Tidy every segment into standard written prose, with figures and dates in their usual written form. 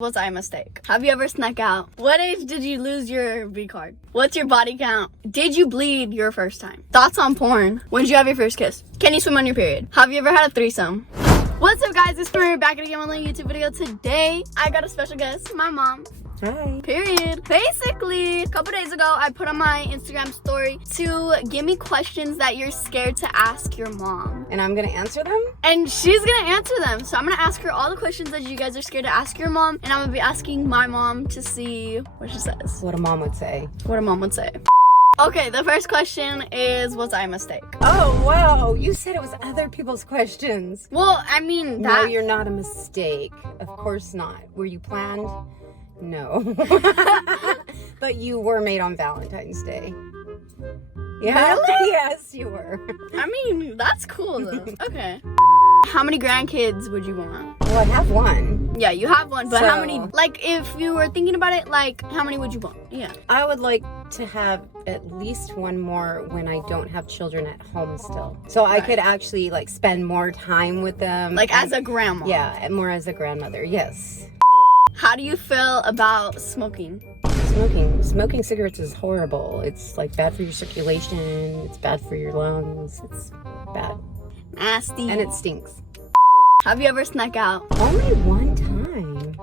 Was I a mistake? Have you ever snuck out? What age did you lose your V card? What's your body count? Did you bleed your first time? Thoughts on porn? When did you have your first kiss? Can you swim on your period? Have you ever had a threesome? What's up, guys? It's Maria back again with a YouTube video. Today, I got a special guest, my mom. Hi. Period. Basically, a couple days ago, I put on my Instagram story to give me questions that you're scared to ask your mom. And I'm gonna answer them? And she's gonna answer them. So I'm gonna ask her all the questions that you guys are scared to ask your mom. And I'm gonna be asking my mom to see what she says. What a mom would say. What a mom would say. Okay, the first question is, was I a mistake? Oh, wow. You said it was other people's questions. Well, I mean, No, you're not a mistake. Of course not. Were you planned? No. But you were made on Valentine's Day. Yeah? Really? Yes, you were. I mean, that's cool though. Okay. How many grandkids would you want? Well, I have one. Yeah, you have one, but how So- many, like, if you were thinking about it, like, how many would you want? Yeah. I would like to have at least one more when I don't have children at home still. So I Right. could actually, like, spend more time with them. Like, as a grandma. Yeah, and more as a grandmother, yes. How do you feel about smoking? Smoking cigarettes is horrible. It's like bad for your circulation, it's bad for your lungs, it's bad. Nasty. And it stinks. Have you ever snuck out? Only one time.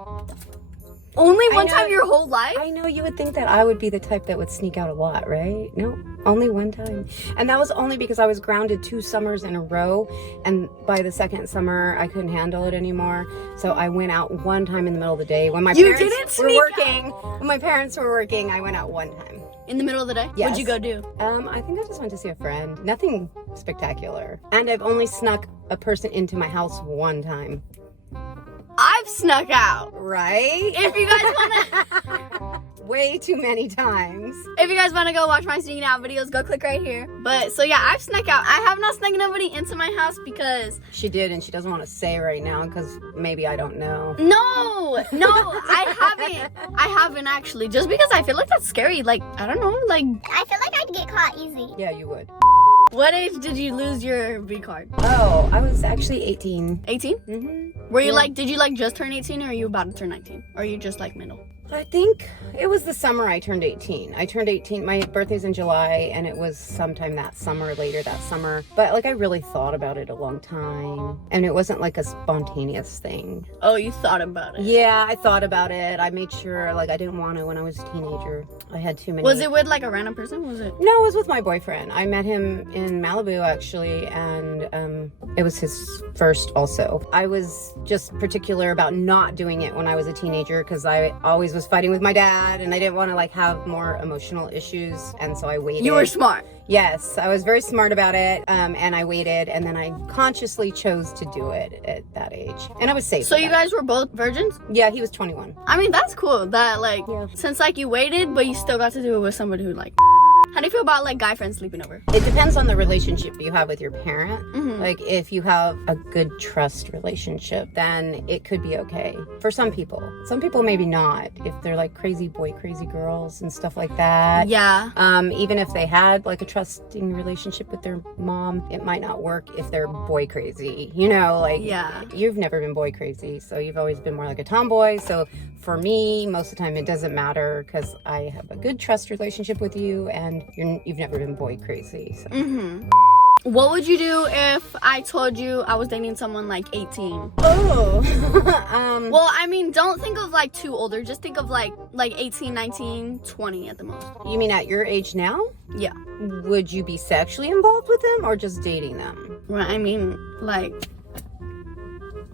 Only I one know- time your whole life? I know you would think that I would be the type that would sneak out a lot, right? No, only one time. And that was only because I was grounded 2 summers in a row, and by the second summer I couldn't handle it anymore. So I went out one time in the middle of the day when my You parents didn't were sneak working. When my parents were working, I went out one time. In the middle of the day? Yes. What'd you go do? I think I just went to see a friend. Nothing spectacular. And I've only snuck a person into my house one time. I've snuck out. Right? If you guys wanna Way too many times. if you guys wanna go watch my sneaking out videos, go click right here. But so yeah, I've snuck out. I have not snuck nobody into my house because She did, and she doesn't want to say right now because maybe I don't know. no, I haven't actually. Just because I feel like that's scary. Like, I don't know, like, I feel like I'd get caught easy. Yeah, you would. what age did you lose your V card? Oh, I was actually 18. 18? Mm-hmm. Were you Yeah. like, did you like just turn 18 or are you about to turn 19? Or are you just like middle? I think it was the summer I turned 18. I turned 18. My birthday's in July, and it was sometime that summer, later that summer. But like, I really thought about it a long time, and it wasn't like a spontaneous thing. Oh, you thought about it. Yeah, I thought about it. I made sure, like, I didn't want to when I was a teenager. I had too many. Was it with like a random person? Was it? No, it was with my boyfriend. I met him in Malibu, actually, and it was his first also. I was just particular about not doing it when I was a teenager because I always was fighting with my dad, and I didn't want to, like, have more emotional issues, and so I waited. You were smart. Yes, I was very smart about it, and I waited, and then I consciously chose to do it at that age. And I was safe. So with you that. guys were both virgins? Yeah, he was 21. I mean, that's cool that like, Yeah. since like you waited, but you still got to do it with somebody who like. How do you feel about like guy friends sleeping over? It depends on the relationship you have with your parent. Mhm. Like, if you have a good trust relationship, then it could be okay. For some people maybe not. If they're like crazy boy, crazy girls and stuff like that. Yeah. Even if they had like a trusting relationship with their mom, it might not work if they're boy crazy. You know, like, Yeah. you've never been boy crazy, so you've always been more like a tomboy. So for me, most of the time it doesn't matter because I have a good trust relationship with you, and you've never been boy crazy. So. Mhm. What would you do if I told you I was dating someone like 18? Oh. Well, I mean, don't think of like too older. Just think of like 18, 19, 20 at the most. You mean at your age now? Yeah. Would you be sexually involved with them or just dating them? Right. I mean, like,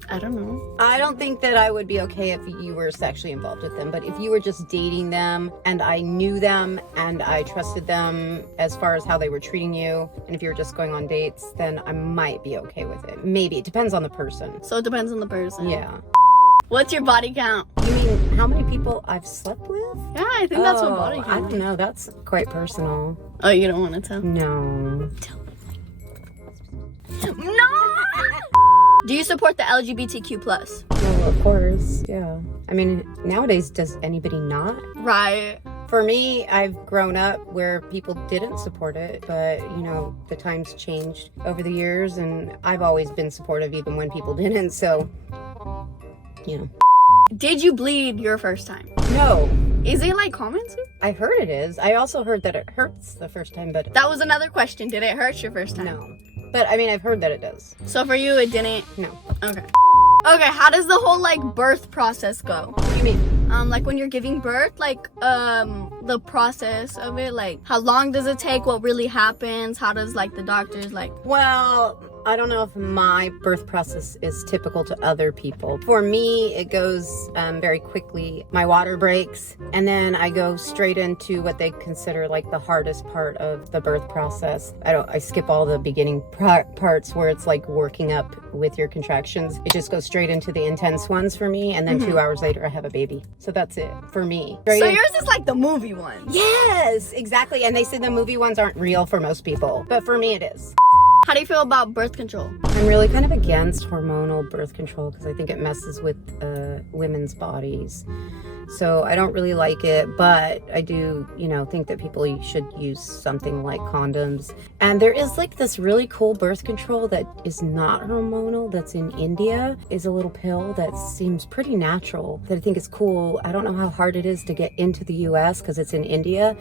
I don't know. I don't think that I would be okay if you were sexually involved with them, but if you were just dating them and I knew them and I trusted them as far as how they were treating you, and if you were just going on dates, then I might be okay with it. Maybe. It depends on the person. So it depends on the person. Yeah. What's your body count? You mean how many people I've slept with? Yeah, I think that's what Oh, body I count don't know. That's quite personal. Oh, you don't want to tell? No. No! Do you support the LGBTQ+? Well, of course. Yeah. I mean, nowadays, does anybody not? Right. For me, I've grown up where people didn't support it, but, you know, the times changed over the years, and I've always been supportive even when people didn't, so, you know. Did you bleed your first time? No. Is it like common too? I heard it is. I also heard that it hurts the first time, but That was another question. Did it hurt your first time? no. But I mean, I've heard that it does. So for you, it didn't? No. Okay. Okay, how does the whole like birth process go? What do you mean? Like when you're giving birth, like the process of it, like how long does it take? What really happens? How does like the doctors like? Well, I don't know if my birth process is typical to other people. For me, it goes very quickly. My water breaks, and then I go straight into what they consider like the hardest part of the birth process. I skip all the beginning parts where it's like working up with your contractions. It just goes straight into the intense ones for me, and then 2 hours later I have a baby. So that's it for me. So yours is like the movie one. Yes, exactly. And they say the movie ones aren't real for most people, but for me it is. How do you feel about birth control? I'm really kind of against hormonal birth control because I think it messes with women's bodies. So I don't really like it, but I do, think that people should use something like condoms. And there is like this really cool birth control that is not hormonal, that's in India, is a little pill that seems pretty natural, that I think is cool. I don't know how hard it is to get into the US because it's in India.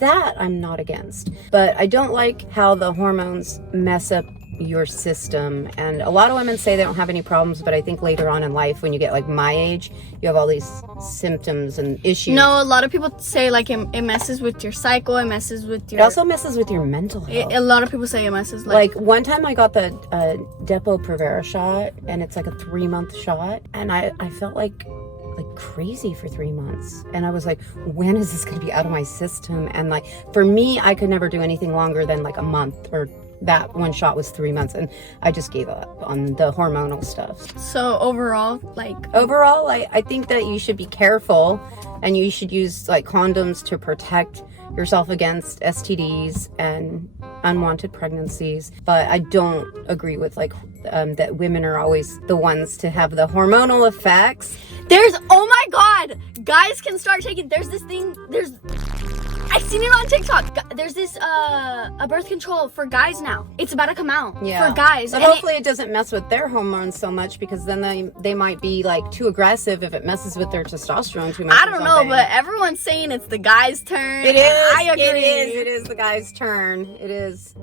That I'm not against. But I don't like how the hormones mess up your system, and a lot of women say they don't have any problems, but I think later on in life, when you get like my age, you have all these symptoms and issues. No, a lot of people say like it messes with your cycle, it messes with your... It also messes with your mental health. A lot of people say it messes like one time I got the Depo-Provera shot, and it's like a 3-month shot, and I felt like crazy for 3 months, and I was like, when is this going to be out of my system? And like for me, I could never do anything longer than like a month, or that one shot was 3 months, and I just gave up on the hormonal stuff. So overall, I think that you should be careful, and you should use like condoms to protect yourself against STDs and unwanted pregnancies. But I don't agree with that women are always the ones to have the hormonal effects. Oh my god, guys can start taking, I've seen it on TikTok. There's this a birth control for guys now. It's about to come out for guys. But hopefully it doesn't mess with their hormones so much, because then they might be like too aggressive if it messes with their testosterone too much. I don't know, but everyone's saying it's the guy's turn. It is. I agree. It is the guy's turn. It is.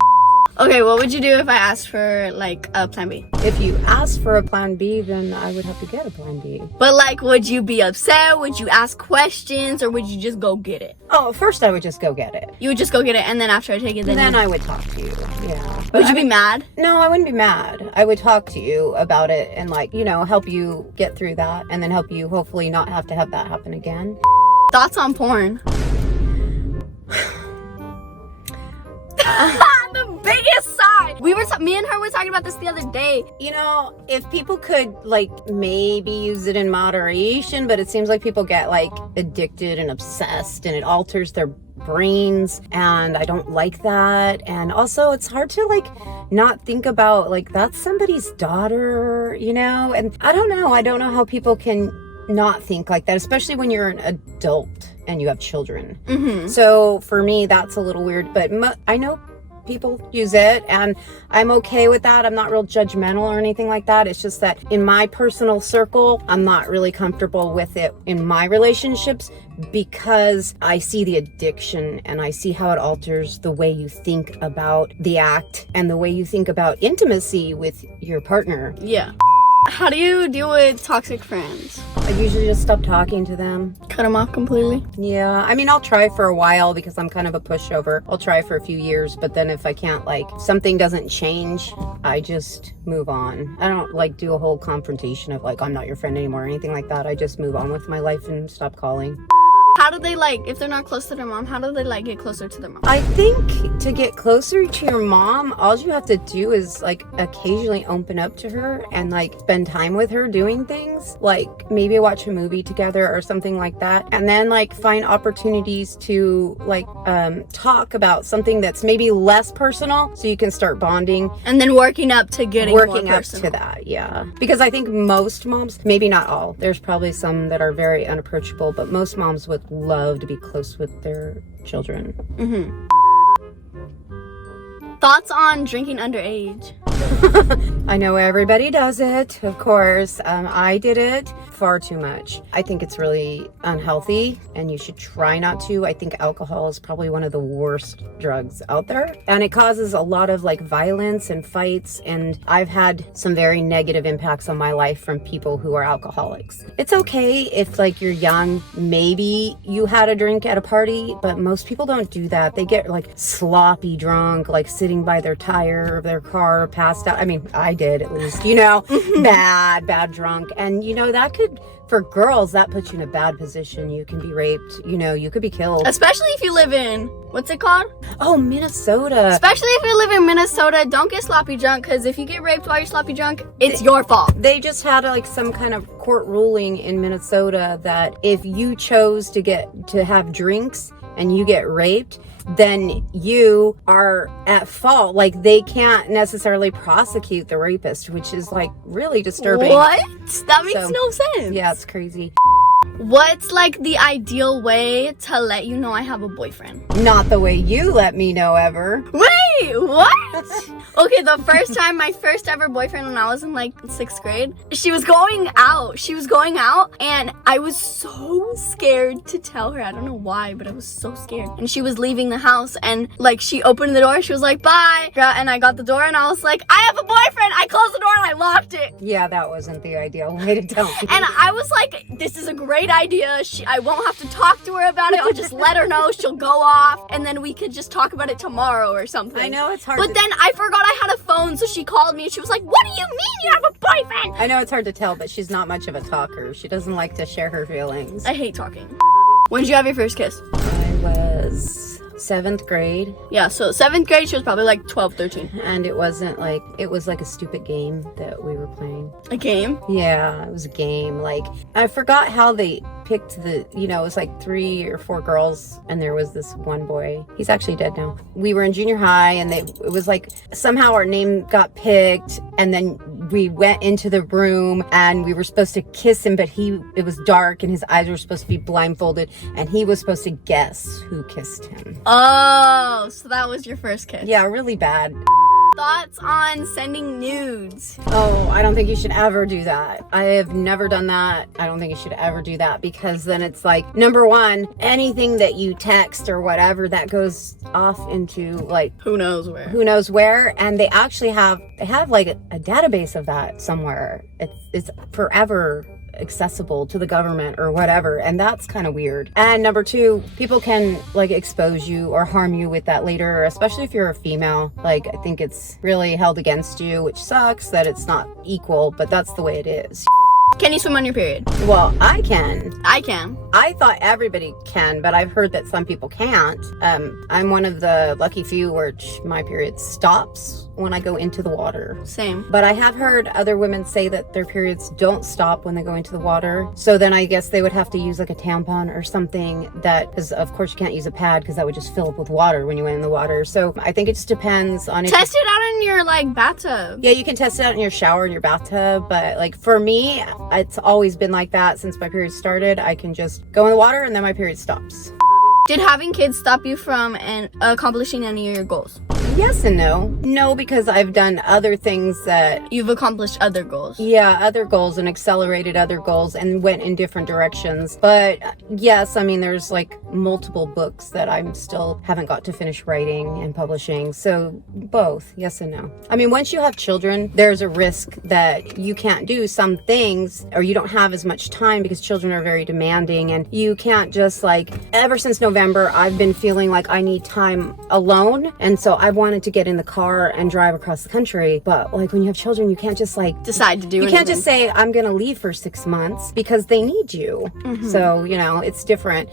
Okay, what would you do if I asked for like a plan B? If you asked for a plan B, then I would have to get a plan B. But like, would you be upset? Would you ask questions, or would you just go get it? Oh, first I would just go get it. You would just go get it, and then after I take it, then I would talk to you. Yeah. But would you be mad? No, I wouldn't be mad. I would talk to you about it and help you get through that, and then help you hopefully not have to have that happen again. Thoughts on porn? The biggest side. Me and her were talking about this the other day. If people could maybe use it in moderation, but it seems like people get addicted and obsessed, and it alters their brains, and I don't like that. And also it's hard to not think about that's somebody's daughter, and I don't know how people can not think like that, especially when you're an adult and you have children. So for me, that's a little weird, but I know people use it, and I'm okay with that. I'm not real judgmental or anything like that. It's just that in my personal circle, I'm not really comfortable with it in my relationships, because I see the addiction, and I see how it alters the way you think about the act and the way you think about intimacy with your partner. Yeah. How do you deal with toxic friends? I usually just stop talking to them. Cut them off completely? Yeah, I mean, I'll try for a while because I'm kind of a pushover. I'll try for a few years, but then if I can't, something doesn't change, I just move on. I don't do a whole confrontation of I'm not your friend anymore or anything like that. I just move on with my life and stop calling. How do they if they're not close to their mom, how do they get closer to their mom? I think to get closer to your mom, all you have to do is occasionally open up to her and spend time with her doing things, maybe watch a movie together or something like that, and then find opportunities to talk about something that's maybe less personal, so you can start bonding, and then working up to getting more personal. To that. Yeah, because I think most moms, maybe not all, there's probably some that are very unapproachable, but most moms would love to be close with their children. Thoughts on drinking underage? I know everybody does it, of course. I did it far too much. I think it's really unhealthy and you should try not to. I think alcohol is probably one of the worst drugs out there. And it causes a lot of like violence and fights. And I've had some very negative impacts on my life from people who are alcoholics. It's okay if like you're young, maybe you had a drink at a party, but most people don't do that. They get like sloppy drunk, like sitting by their tire of their car, passed out. I mean, I did at least, you know, bad drunk. And you know, that could, for girls, that puts you in a bad position. You can be raped, you know, you could be killed. Especially if you live in, what's it called? Oh, Minnesota. Especially if you live in Minnesota, don't get sloppy drunk, because if you get raped while you're sloppy drunk, it's your fault. They just had like some kind of court ruling in Minnesota that if you chose to have drinks and you get raped, then you are at fault. Like, they can't necessarily prosecute the rapist, which is like really disturbing. What? That makes no sense. Yeah, it's crazy. What's like the ideal way to let you know I have a boyfriend? Not the way you let me know ever. Wait, what? Okay, the first time, my first ever boyfriend when I was in like 6th grade, she was going out and I was so scared to tell her. I don't know why, but I was so scared. And she was leaving the house and like she opened the door, she was like, bye. And I got the door and I was like, I have a boyfriend. I closed the door and I locked it. Yeah, that wasn't the ideal way to tell me. And I was like, this is a great idea. I won't have to talk to her about it. I'll just let her know. She'll go off and then we could just talk about it tomorrow or something. I know it's hard. But then I forgot I had a phone, so she called me and she was like, what do you mean you have a boyfriend? I know it's hard to tell, but she's not much of a talker. She doesn't like to share her feelings. I hate talking. When did you have your first kiss? I was 7th grade. Yeah, so 7th grade, she was probably like 12, 13. And it was like a stupid game that we were playing. A game? Yeah, it was a game. Like, I forgot how they picked it was like 3 or 4 girls and there was this one boy. He's actually dead now. We were in junior high and it was like somehow our name got picked and then we went into the room and we were supposed to kiss him, but it was dark and his eyes were supposed to be blindfolded and he was supposed to guess who kissed him. Oh, so that was your first kiss. Yeah, really bad. Thoughts on sending nudes? Oh, I don't think you should ever do that. I have never done that. I don't think you should ever do that because then it's like, number one, anything that you text or whatever that goes off into like who knows where. And they actually have like a database of that somewhere. It's forever accessible to the government or whatever, and that's kind of weird. And number two, people can like expose you or harm you with that later, especially if you're a female. Like, I think it's really held against you, which sucks that it's not equal, but that's the way it is. Can you swim on your period? Well, I can. I thought everybody can, but I've heard that some people can't. I'm one of the lucky few where my period stops when I go into the water. Same. But I have heard other women say that their periods don't stop when they go into the water. So then I guess they would have to use like a tampon or something because of course you can't use a pad because that would just fill up with water when you went in the water. So I think it just depends on Test it out in your like bathtub. Yeah, you can test it out in your shower, in your bathtub. But like for me, it's always been like that since my period started. I can just go in the water and then my period stops. Did having kids stop you from accomplishing any of your goals? Yes and no. No, because I've done other things that... You've accomplished other goals. Yeah, other goals and accelerated other goals and went in different directions. But yes, I mean, there's like multiple books that I'm still haven't got to finish writing and publishing. So both, yes and no. I mean, once you have children, there's a risk that you can't do some things or you don't have as much time because children are very demanding and you can't just like... Ever since November, I've been feeling like I need time alone. And so I wanted to get in the car and drive across the country, but like when you have children, you can't just like decide to do anything. You can't just say I'm gonna leave for 6 months because they need you. So it's different.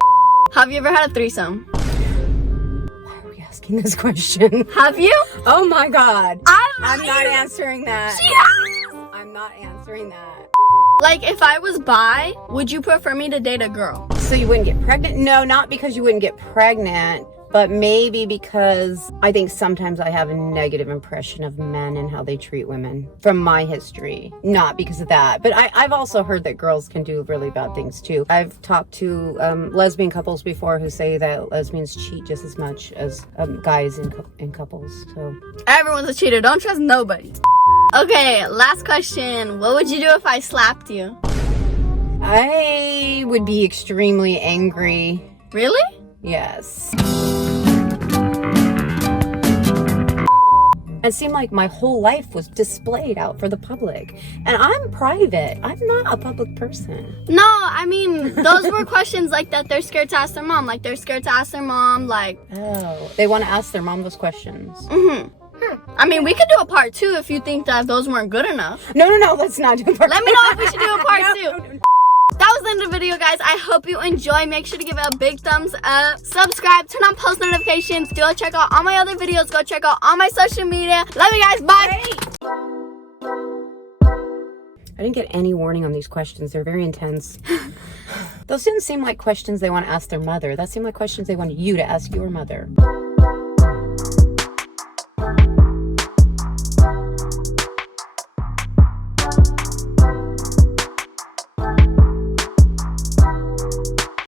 Have you ever had a threesome? Why are we asking this question? Have you? Oh my god, I'm not answering that. I'm not answering that. Like, if I was bi, would you prefer me to date a girl? So you wouldn't get pregnant? No, not because you wouldn't get pregnant, but maybe because I think sometimes I have a negative impression of men and how they treat women from my history. Not because of that, but I've also heard that girls can do really bad things too. I've talked to lesbian couples before who say that lesbians cheat just as much as guys in couples. So Everyone's a cheater. Don't trust nobody. Okay, last question. What would you do if I slapped you? I would be extremely angry. Really? Yes. It seemed like my whole life was displayed out for the public. And I'm private. I'm not a public person. No, I mean, those were questions like that they're scared to ask their mom. Like, they're scared to ask their mom, like... Oh, they want to ask their mom those questions. Mm-hmm. I mean, we could do a part 2 if you think that those weren't good enough. No, let's not do part Let me know if we should do a part 2. No. That was the end of the video, guys. I hope you enjoy. Make sure to give it a big thumbs up. Subscribe. Turn on post notifications. Go check out all my other videos. Go check out all my social media. Love you guys. Bye. I didn't get any warning on these questions. They're very intense. Those didn't seem like questions they want to ask their mother. That seemed like questions they want you to ask your mother.